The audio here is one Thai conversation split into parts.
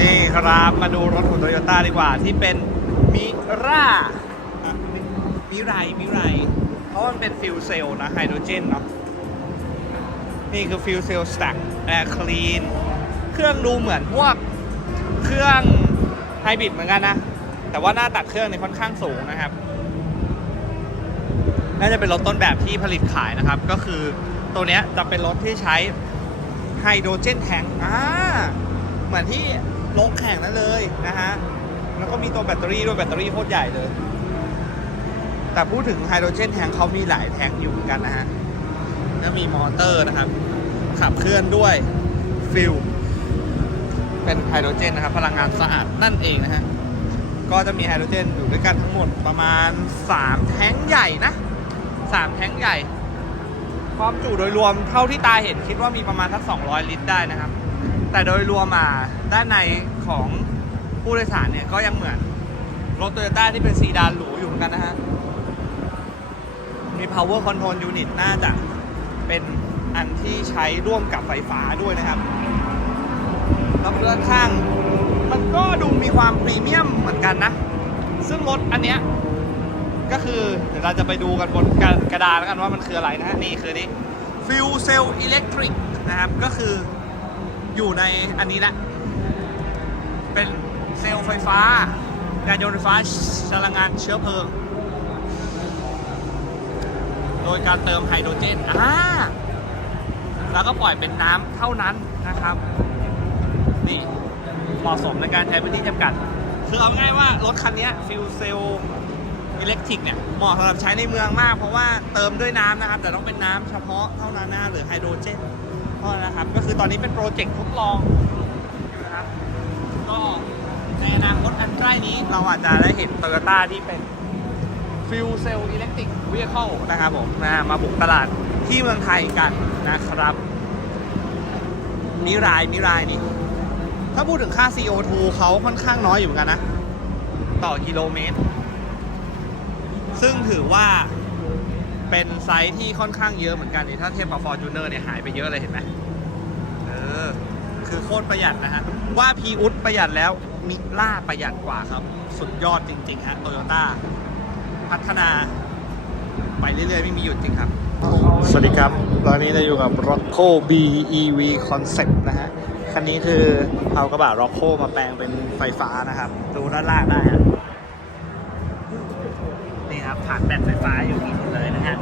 นี่ครับมาดูรถของโตโยต้าดีกว่า ที่เป็นมิรามิไรมิไร เพราะมันเป็นฟิวเซลนะไฮโดรเจนเนาะนี่คือฟิวเซลสแต็กแอร์คลีนเครื่องดูเหมือนพวกเครื่องไฮบริดเหมือนกันนะ แต่ว่าหน้าตัดเครื่องนี่ค่อนข้างสูงนะครับ น่าจะเป็นรถต้นแบบที่ผลิตขายนะครับ ก็คือตัวเนี้ยจะเป็นรถที่ใช้ไฮโดรเจนแทงอ่าเหมือนที่ รถแข่งนั่นเลยนะฮะ แล้วก็มีตัวแบตเตอรี่ด้วยแบตเตอรี่โคตรใหญ่เลย แต่พูดถึงไฮโดรเจนแทงเขามีหลายแทงอยู่เหมือนกันนะฮะแล้วมีมอเตอร์นะครับ ขับเคลื่อนด้วยฟิลเป็นไฮโดรเจนนะครับ พลังงานสะอาดนั่นเองนะฮะ ก็จะมีไฮโดรเจนอยู่ด้วยกันทั้งหมดประมาณ 3 แท้งใหญ่นะ 3 แท้งใหญ่ ความจุโดยรวมเท่าที่ตาเห็นคิดว่ามีประมาณสัก200 ลิตรได้นะครับ แต่โดยรวมมาด้านในของผู้โดยสารเนี่ยก็ยังเหมือนรถโตโยต้าที่เป็นซีดานหรูอยู่เหมือนกันนะฮะ มี power control unit น่าจะเป็นอันที่ใช้ร่วมกับไฟฟ้าด้วยนะครับแล้วเพื่อนข้างมันก็ดูมีความพรีเมียมเหมือนกันนะ ซึ่งรถอันเนี้ยก็คือเดี๋ยวเราจะไปดูกันบนกระดาษแล้วกันว่ามันคืออะไรนะฮะ นี่คือนี่ Fuel Cell Electric นะครับ ก็คือ อยู่ในอันนี้แหละ เป็นเซลล์ไฟฟ้ายานยนต์ไฟฟ้าพลังงานเชื้อเพลิง โดยการเติมไฮโดรเจนอ่าแล้วก็ปล่อยเป็นน้ำเท่านั้นนะครับ นี่เหมาะสมในการใช้พื้นที่จำกัด คือเอาง่ายว่ารถคันนี้ฟิวเซลอิเล็กทริกเนี่ยเหมาะสำหรับใช้ในเมืองมาก เพราะว่าเติมด้วยน้ำนะครับ แต่ต้องเป็นน้ำเฉพาะเท่านั้นนะหรือไฮโดรเจน ท่านั้นนะครับ ก็คือตอนนี้เป็นโปรเจกต์ทดลองอยู่นะครับ ก็ในอนาคตอันใกล้นี้เราอาจจะได้เห็นโตโยต้าที่เป็นฟิวเซลอิเล็กทริกวีเคิลนะครับผมนะมาบุกตลาดที่เมืองไทยกันนะครับมิรายมิรายนี่ถ้าพูดถึงค่า CO2 เขาค่อนข้างน้อยอยู่เหมือนกันนะ ต่อกิโลเมตร ซึ่งถือว่า เป็นไซส์ที่ค่อนข้างเยอะเหมือนกันนี่ถ้าเทียบกับ Fortuner เนี่ยหายไปเยอะเลยเห็นไหมเออ คือโคตรประหยัดนะฮะ ว่าพีอุดประหยัดแล้วมิล่าประหยัดกว่าครับ สุดยอดจริง ๆ ฮะโตโยต้าพัฒนาไปเรื่อย ๆ ไม่มีหยุดจริงครับ สวัสดีครับตอนนี้เราอยู่กับ Rocco BEV Concept นะฮะ คันนี้คือเอากระบะ Rocco มาแปลงเป็นไฟฟ้านะครับ ดูด้านล่างได้ฮะนี่ครับผ่านแบตไฟฟ้าอยู่นี่เลย นะ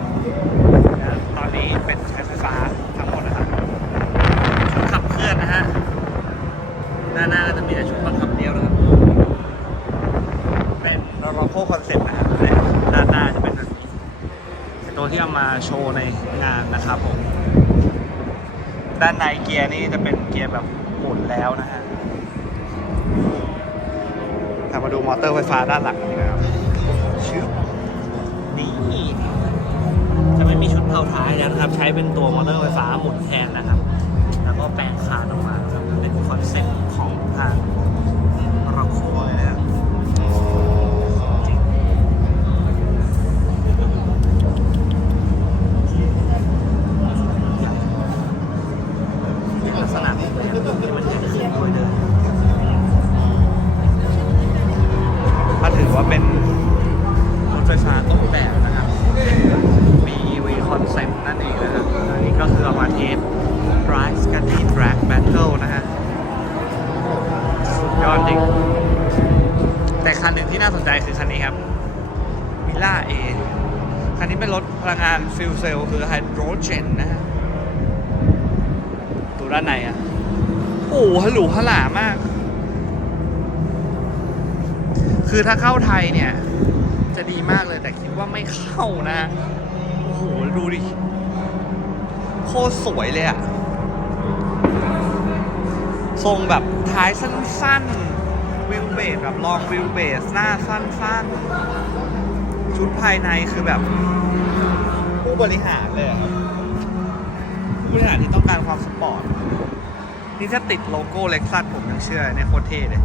ฮะตอนนี้เป็นใช้ไฟฟ้าทั้งหมดนะครับชุดขับเคลื่อนนะฮะด้านหน้าก็จะมีแต่ชุดบังคับเดียวนะครับ เป็น Rocco Concept นะครับด้านหน้าจะเป็นตัวที่เอามาโชว์ในงานนะครับผมด้านในเกียร์นี่จะเป็นเกียร์แบบหมุนแล้วนะฮะถ้ามาดูมอเตอร์ไฟฟ้าด้านหลังนี่นะครับ เผาท้ายแล้วนะครับ ใช้เป็นตัวมอเตอร์ไฟฟ้าหมุนแทนนะครับ แล้วก็แปลงคานออกมาครับเป็นคอนเซ็ปต์ของทาง คันหนึ่งที่น่าสนใจคือคันนี้ครับมิล่าเอคันนี้เป็นรถพลังงานฟิวเซลคือไฮโดรเจนนะฮะดูด้านในอะ โอ้โหฮัลโหลฮัลหลามาก คือถ้าเข้าไทยเนี่ย จะดีมากเลยแต่คิดว่าไม่เข้านะ โอ้โห ดูดิ โคตรสวยเลยอะทรงแบบท้ายสั้นๆ วิวเบสแบบลองวิวเบสหน้าสั้นๆ ชุดภายในคือแบบ ผู้บริหารเลยผู้บริหารที่ต้องการความสปอร์ต นี่ถ้าติดโลโก้เล็กซัสผมยังเชื่อในโคตรเท่เลย